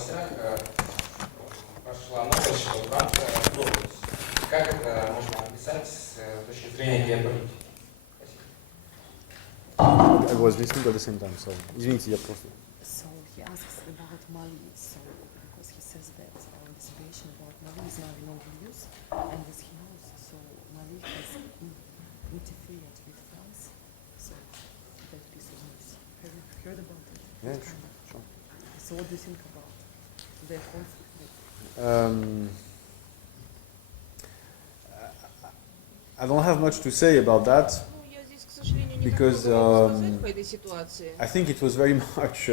новостях пошла новость, что банка лопается. Как это можно описать с точки зрения геополитики? I was listening at the same time, so извините, я просто... So he asks about Mali, so because he says that the situation about Mali is now in news, and as he knows, so Mali has interfered with France, so that piece of news. Have you heard about it? Yeah, sure. So what do you think about the conflict? I don't have much to say about that because I think it was very much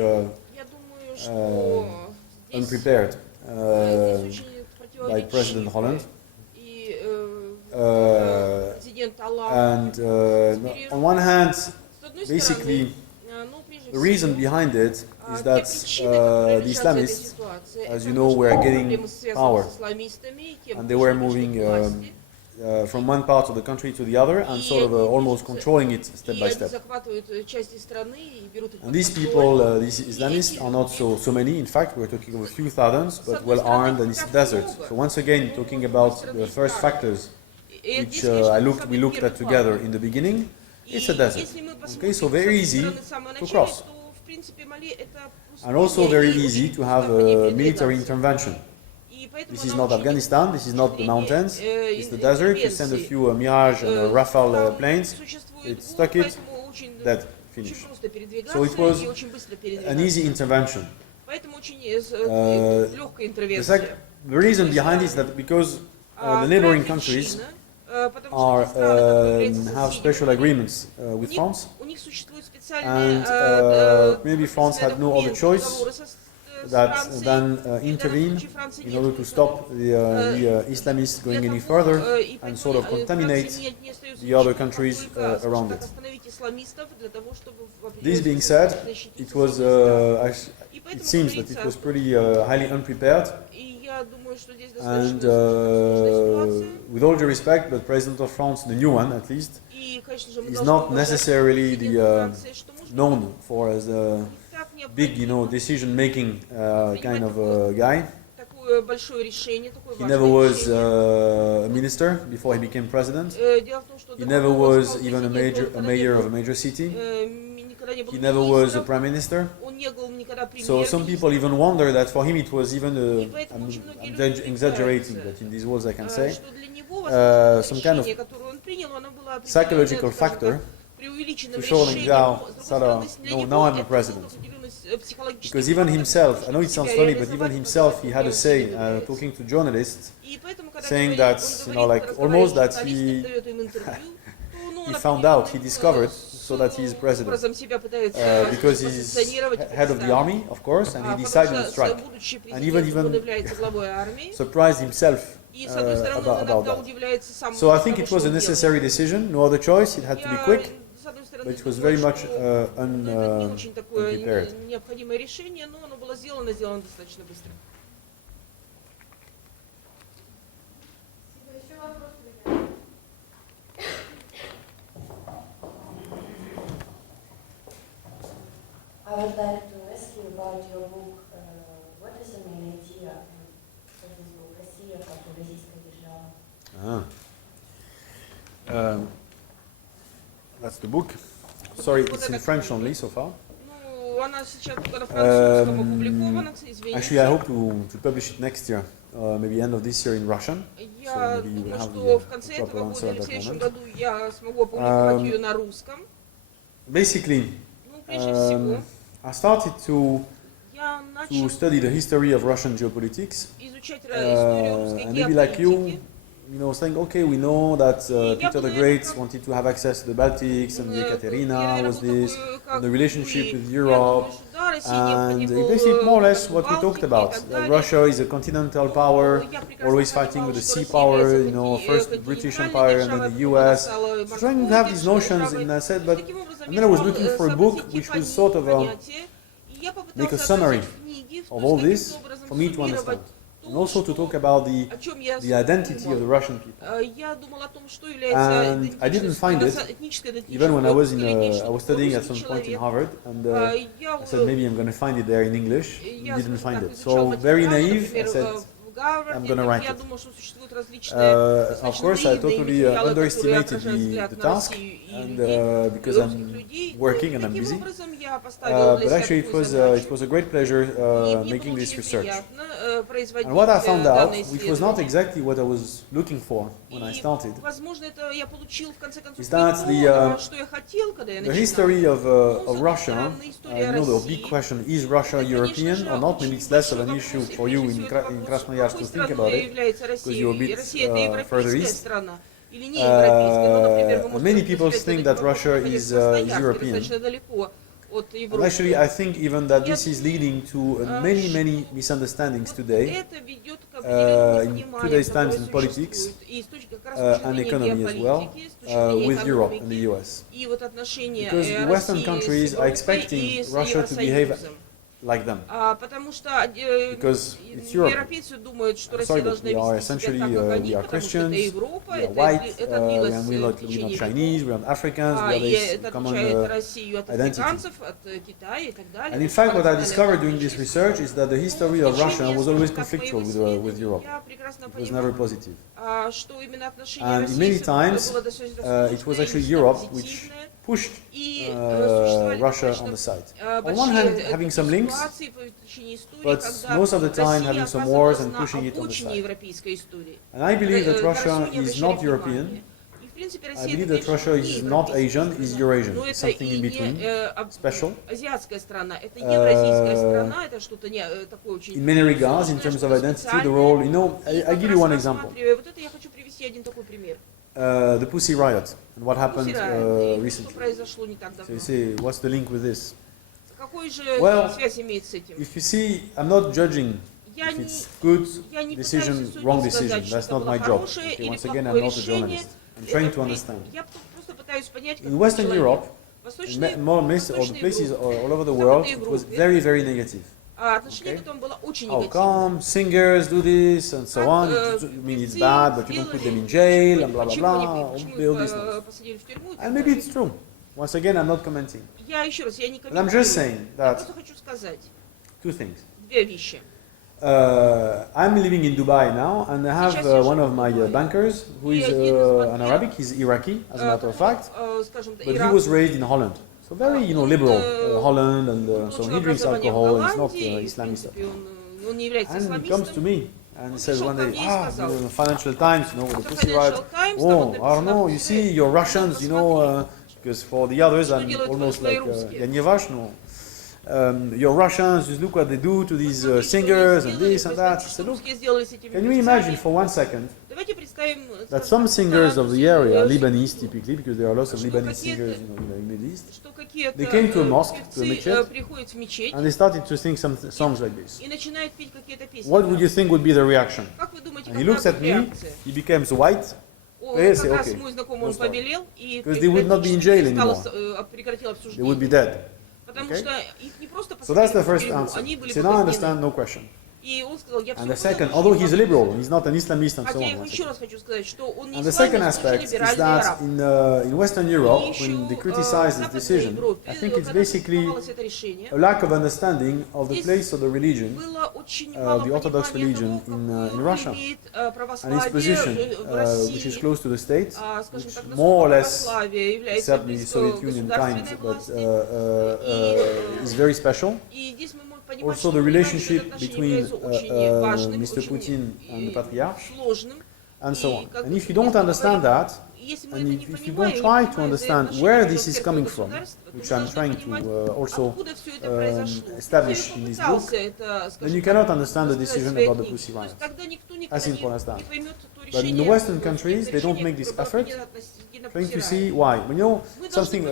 unprepared by President Holland. And on one hand, basically, the reason behind it is that the Islamists, as you know, were getting power, and they were moving from one part of the country to the other and sort of almost controlling it step by step. And these people, these Islamists, are not so many. In fact, we're talking of a few thousands, but well armed, and it's a desert. So once again, talking about the first factors which we looked at together in the beginning, it's a desert. Okay, so very easy to cross. And also very easy to have a military intervention. This is not Afghanistan, this is not the mountains, it's the desert. You send a few Mirage and Rafale planes, it stuck it, dead, finished. So it was an easy intervention. The reason behind it is that because the neighboring countries have special agreements with France, and maybe France had no other choice than intervene in order to stop the Islamists going any further and sort of contaminate the other countries around it. This being said, it was it seems that it was pretty highly unprepared, and with all due respect, but President of France, the new one at least, is not necessarily known for as a big, decision-making kind of guy. He never was a minister before he became president. He never was even a mayor of a major city. He never was a prime minister. So some people even wonder that for him it was even, I'm exaggerating, but in these words I can say, some kind of psychological factor to show them, no, now I'm a president. Because even himself, I know it sounds funny, but even himself, he had a say, talking to journalists, saying that, almost that he found out, he discovered, so that he is president. Because he's head of the army, of course, and he decided to strike. And even surprised himself about that. So I think it was a necessary decision, no other choice, it had to be quick. But it was very much unprepared. I would like to ask you about your book. What is the main idea of this book? Россия как российская держава. That's the book. Sorry, it's in French only so far. Actually, I hope to publish it next year, maybe end of this year in Russian. So maybe you will have the proper answer at that moment. Basically, I started to study the history of Russian geopolitics, and maybe like you, saying, okay, we know that Peter the Great wanted to have access to the Baltics, and Ekaterina was this, and the relationship with Europe, and basically more or less what we talked about. That Russia is a continental power, always fighting with the sea power, first the British Empire and then the US. So trying to have these notions, and I said, and then I was looking for a book which would sort of make a summary of all this for me to understand. and also to talk about the identity of the Russian people. And I didn't find it, even when I was studying at some point in Harvard, and I said maybe I'm going to find it there in English. Didn't find it. So very naive, I said I'm going to write it. Of course, I totally underestimated the task, and because I'm working and I'm busy. But actually, it was a great pleasure making this research. And what I found out, which was not exactly what I was looking for when I started, is that the history of Russia, the big question, is Russia European or not? Maybe it's less of an issue for you in Krasnoyarsk to think about it, because you're a bit further east. Many people think that Russia is European. And actually, I think even that this is leading to many misunderstandings today, in today's times in politics and economy as well, with Europe and the US. Because the Western countries are expecting Russia to behave like them. Because it's Europe. I'm sorry, but we are essentially we are Christians, we are white, and we're not Chinese, we're not Africans, we have this common identity. And in fact, what I discovered doing this research is that the history of Russia was always conflictual with Europe. It was never positive. And in many times, it was actually Europe which pushed Russia on the side. On one hand, having some links, but most of the time having some wars and pushing it on the side. And I believe that Russia is not European. I believe that Russia is not Asian, is Eurasian, something in between, special. In many regards, in terms of identity, the role, I give you one example. The Pussy Riot, and what happened recently. So you say, what's the link with this? Well, if you see, I'm not judging if it's good decision, wrong decision. That's not my job. Okay, once again, I'm not a journalist. I'm trying to understand. In Western Europe, in more or less all the places all over the world, it was very negative. Okay? How come singers do this and so on? I mean, it's bad, but you don't put them in jail and blah blah blah. All this. And maybe it's true. Once again, I'm not commenting. But I'm just saying that two things. I'm living in Dubai now, and I have one of my bankers who is an Arabic. He's Iraqi, as a matter of fact, but he was raised in Holland. So very, liberal, Holland, and so he drinks alcohol, and he's not Islamist. And he comes to me and he says one day, Financial Times, with the Pussy Riot. Oh, Arno, you see, you're Russians, because for the others, I'm almost like Yanyevash, you're Russians, just look what they do to these singers and this and that. I said, look, can you imagine for 1 second that some singers of the area, Lebanese typically, because there are lots of Lebanese singers in the Middle East, they came to a mosque, to a mechet, and they started to sing some songs like this. What would you think would be the reaction? And he looks at me, he becomes white. They say, okay, because they would not be in jail anymore. They would be dead. Okay? So that's the first answer. He said, no, I understand, no question. And the second, although he's a liberal, he's not an Islamist and so on. And the second aspect is that in Western Europe, when they criticize this decision, I think it's basically a lack of understanding of the place of the religion, the Orthodox religion in Russia, and its position, which is close to the state, which more or less, except the Soviet Union times, but is very special. Also, the relationship between Mr. Putin and the Patriarch, and so on. And if you don't understand that, and if you don't try to understand where this is coming from, which I'm trying to also establish in this book, then you cannot understand the decision about the Pussy Riot. As simple as that. But in the Western countries, they don't make this effort, trying to see why. Something,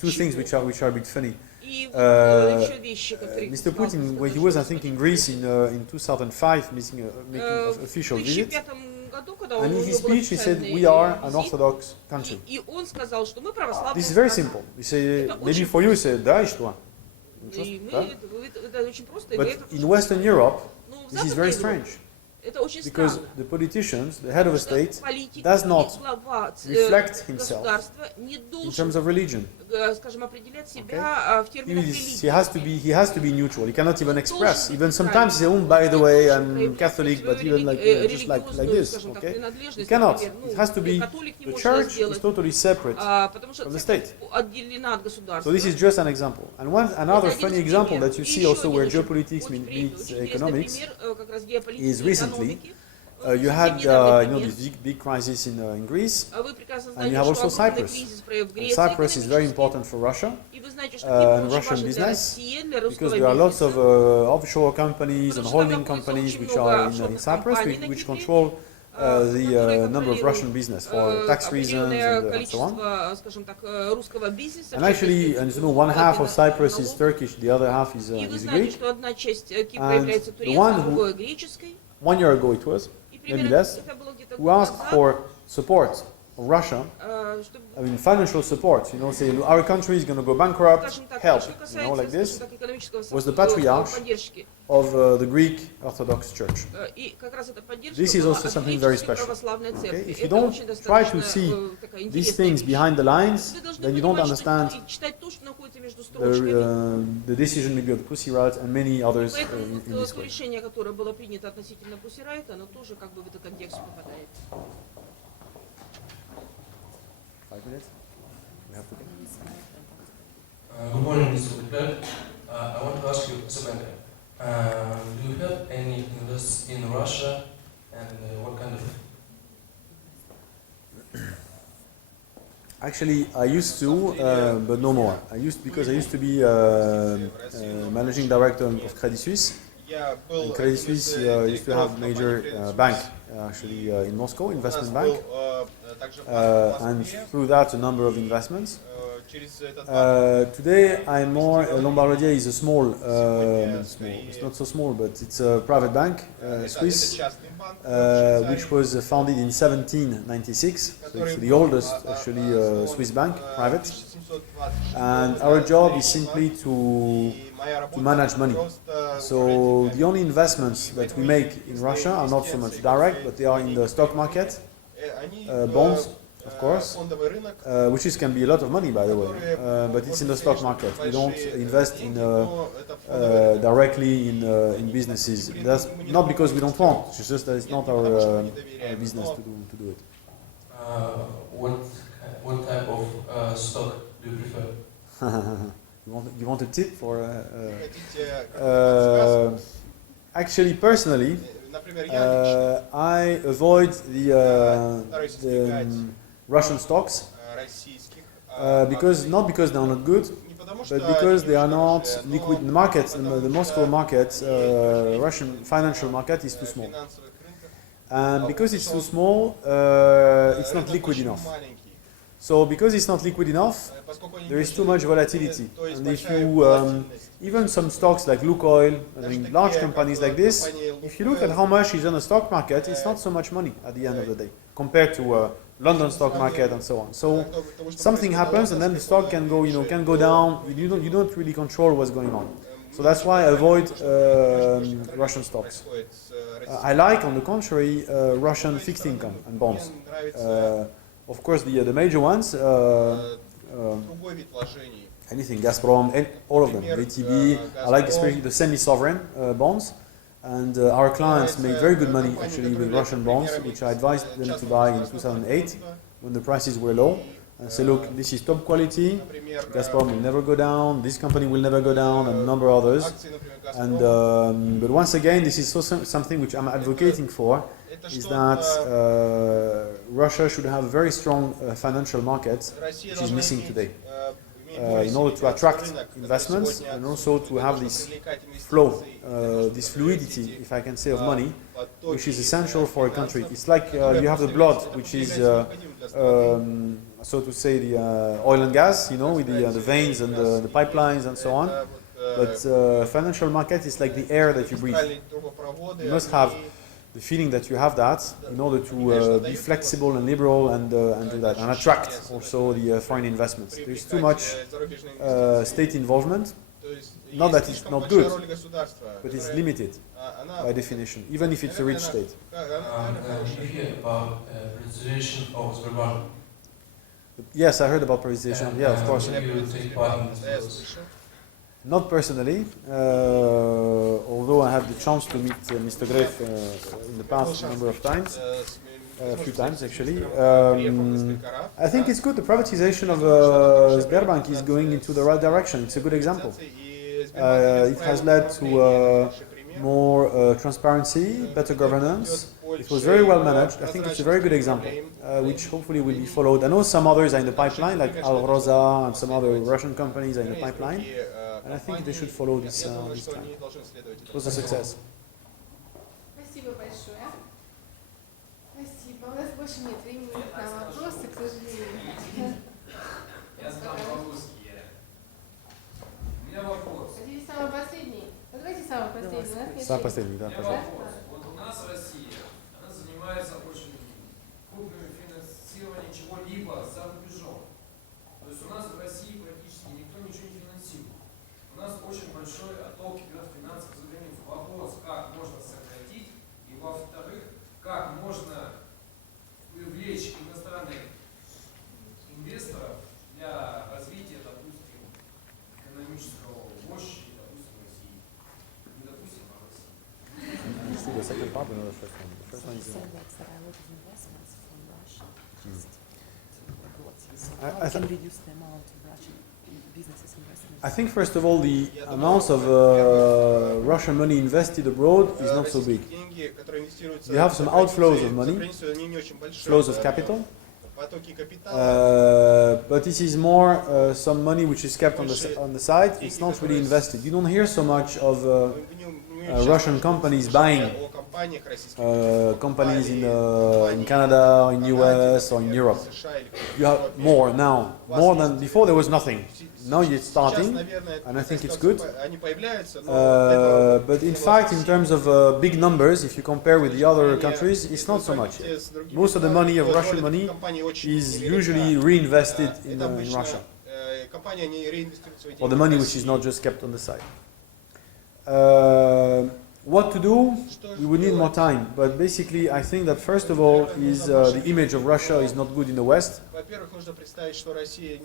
two things which are a bit funny. Mr. Putin, when he was, I think, in Greece in 2005, making official visit, and in his speech he said, we are an Orthodox country. This is very simple. You say, maybe for you, you say, да, и что? But in Western Europe, в This is very Западной Европе strange это очень because странно. the politicians, the head of a state, Политик, does not глава reflect himself государства не in должен, terms of religion. скажем, определять себя в терминах He has to религии. be neutral. He cannot even express. Even sometimes he says, "Oh, by the way, I'm Catholic," but even like just like this, okay? He cannot. It has to be. The church is totally separate from the state. Отделена от государства. So this is just an example. And another funny example that you see also where geopolitics meets economics is recently. You had this big crisis in Greece, and you have also Cyprus. And Cyprus is very important for Russia and Russian business because there are lots of offshore companies and holding companies which are in Cyprus which control the number of Russian business for tax reasons and so on. And actually, and one half of Cyprus is Turkish, the other half is Greek. And the one who 1 year ago it was, maybe less, who asked for support of Russia, I mean financial support, say our country is going to go bankrupt, help, like this, was the patriarch of the Greek Orthodox Church. This is also something very special. Okay? If you don't try to see these things behind the lines, then you don't understand the decision maybe of the Pussy Riot and many others in this way. Решение, которое было принято относительно Пусирайта, оно тоже как бы в этот контекст попадает. 5 minutes? We have to go. Good morning, Mr. Leclerc. I want to ask you as a banker, do you have any invest in Russia, and what kind of? Actually, I used to, but no more. Because I used to be managing director of Credit Suisse. And Credit Suisse used to have major bank actually in Moscow, investment bank, and through that a number of investments. Today I'm more, Lombard Odier is a small, it's not so small, but it's a private bank, Swiss, which was founded in 1796, so it's the oldest actually Swiss bank, private, and our job is simply to manage money. So the only investments that we make in Russia are not so much direct, but they are in the stock market, bonds, of course, which can be a lot of money, by the way, but it's in the stock market. We don't invest in directly in businesses. That's not because we don't want. It's just that it's not our business to do it. What type of stock do you prefer? You want a tip for? Actually, personally, I avoid the Russian stocks not because they are not good, but because they are not liquid in the market. The Moscow market, Russian financial market is too small, and because it's too small, it's not liquid enough. So because it's not liquid enough, there is too much volatility. And if you, even some stocks like Lukoil, I mean large companies like this, if you look at how much is on the stock market, it's not so much money at the end of the day, compared to London stock market and so on. So something happens and then the stock can go down, you don't really control what's going on. So that's why I avoid Russian stocks. I like, on the contrary, Russian fixed income and bonds. Of course, the major ones, anything, Gazprom, all of them, VTB, I like especially the semi-sovereign bonds, and our clients make very good money actually with Russian bonds, which I advised them to buy in 2008 when the prices were low, and say, look, this is top quality, Gazprom will never go down, this company will never go down, and a number of others. And but once again, this is something which I'm advocating for, is that Russia should have a very strong financial market, which is missing today, in order to attract investments and also to have this flow, this fluidity, if I can say, of money, which is essential for a country. It's like you have the blood, which is, so to say, the oil and gas, with the veins and the pipelines and so on. But financial market is like the air that you breathe. You must have the feeling that you have that in order to be flexible and liberal and do that, and attract also the foreign investments. There's too much state involvement Not that it's not good, роль государства, but it's limited by definition, even if it's a rich state. You hear about privatization of Sberbank. Yes, I heard about privatization. Yeah, of course. You take part in this. Not personally, although I had the chance to meet Mr. Greff in the past a number of times, a few times actually. I think it's good. The privatization of Sberbank is going into the right direction. It's a good example. It has led to more transparency, better governance. It was very well managed. I think it's a very good example, which hopefully will be followed. I know some others are in the pipeline, like Al-Roza and some other Russian companies are in the pipeline. And I think they should follow this time. It was a success. Спасибо большое. Спасибо. У нас больше нет времени на вопросы, к сожалению. Я знал по-русски. У меня вопрос. Надеюсь, самый последний. Ну, давайте самый последний. Самый последний, да, У меня вопрос. Вот у нас Россия, она занимается очень крупным финансированием чего-либо за рубежом. То есть у нас в России практически никто ничего не финансирует. У нас очень большой отток идет финансов за границу. Вопрос, как можно сократить, и во-вторых, как можно привлечь иностранных инвесторов для развития, допустим, экономического мощи, допустим, России. Не допустим, а России. The second part, or the first one? The first one is. He said that there are a lot of investments from Russia just to abroad. So I how can reduce the amount of Russian businesses investing? I think first of all the amounts of Russian money invested abroad is not so big. You have some outflows of money, flows of capital, but this is more some money which is kept on the side. It's not really invested. You don't hear so much of Russian companies buying companies in Canada, in US, or in Europe. You have more now, more than before. There was nothing. Now it's starting, and I think it's good. But in fact, in terms of big numbers, if you compare with the other countries, it's not so much. Most of the money of Russian money is usually reinvested in Russia, or the money which is not just kept on the side. What to do? We would need more time, but basically I think that first of all is the image of Russia is not good in the West,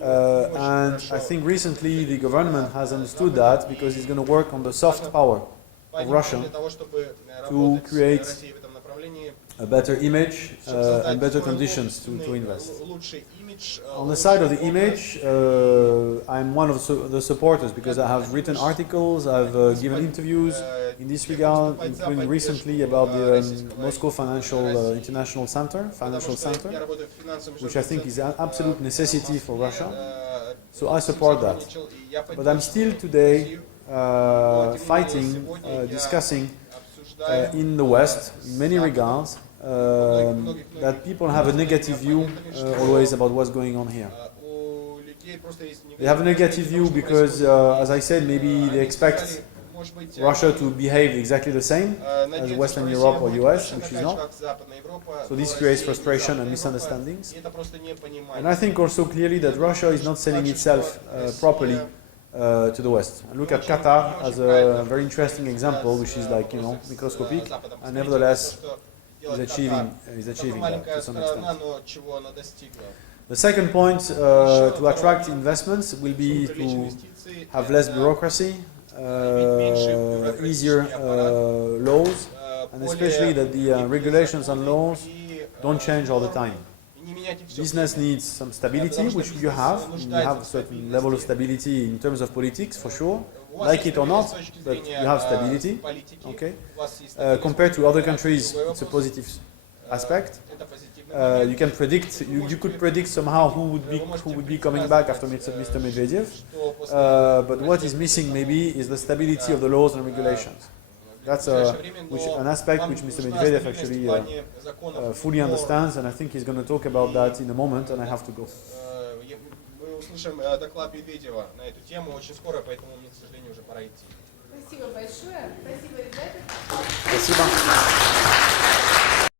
and I think recently the government has understood that because it's going to work on the soft power of Russia to create a better image and better conditions to invest. On the side of the image, I'm one of the supporters because I have written articles, I've given interviews in this regard, including recently about the Moscow International Center, which I think is an absolute necessity for Russia. So I support that. But I'm still today fighting, discussing in the West, in many regards, that people have a negative view always about what's going on here. They have a negative view because, as I said, maybe they expect Russia to behave exactly the same as Western Europe or US, which is not. So this creates frustration and misunderstandings. And I think also clearly that Russia is not selling itself properly to the West. And look at Qatar as a very interesting example, which is like, you know, microscopic, and nevertheless is achieving that to some extent. The second point to attract investments will be to have less bureaucracy, easier laws, and especially that the regulations and laws don't change all the time. Business needs some stability, which you have. You have a certain level of stability in terms of politics, for sure. Like it or not, but you have stability. Okay. Compared to other countries, it's a positive aspect. You can predict. You could predict somehow who would be coming back after Mr. Medvedev. But what is missing maybe is the stability of the laws and regulations. That's an aspect which Mr. Medvedev actually fully understands, and I think he's going to talk about that in a moment, and I have to go. Услышим доклад Медведева на эту тему очень скоро, поэтому мне, к сожалению, уже пора идти. Спасибо большое. Спасибо, ребята. Спасибо.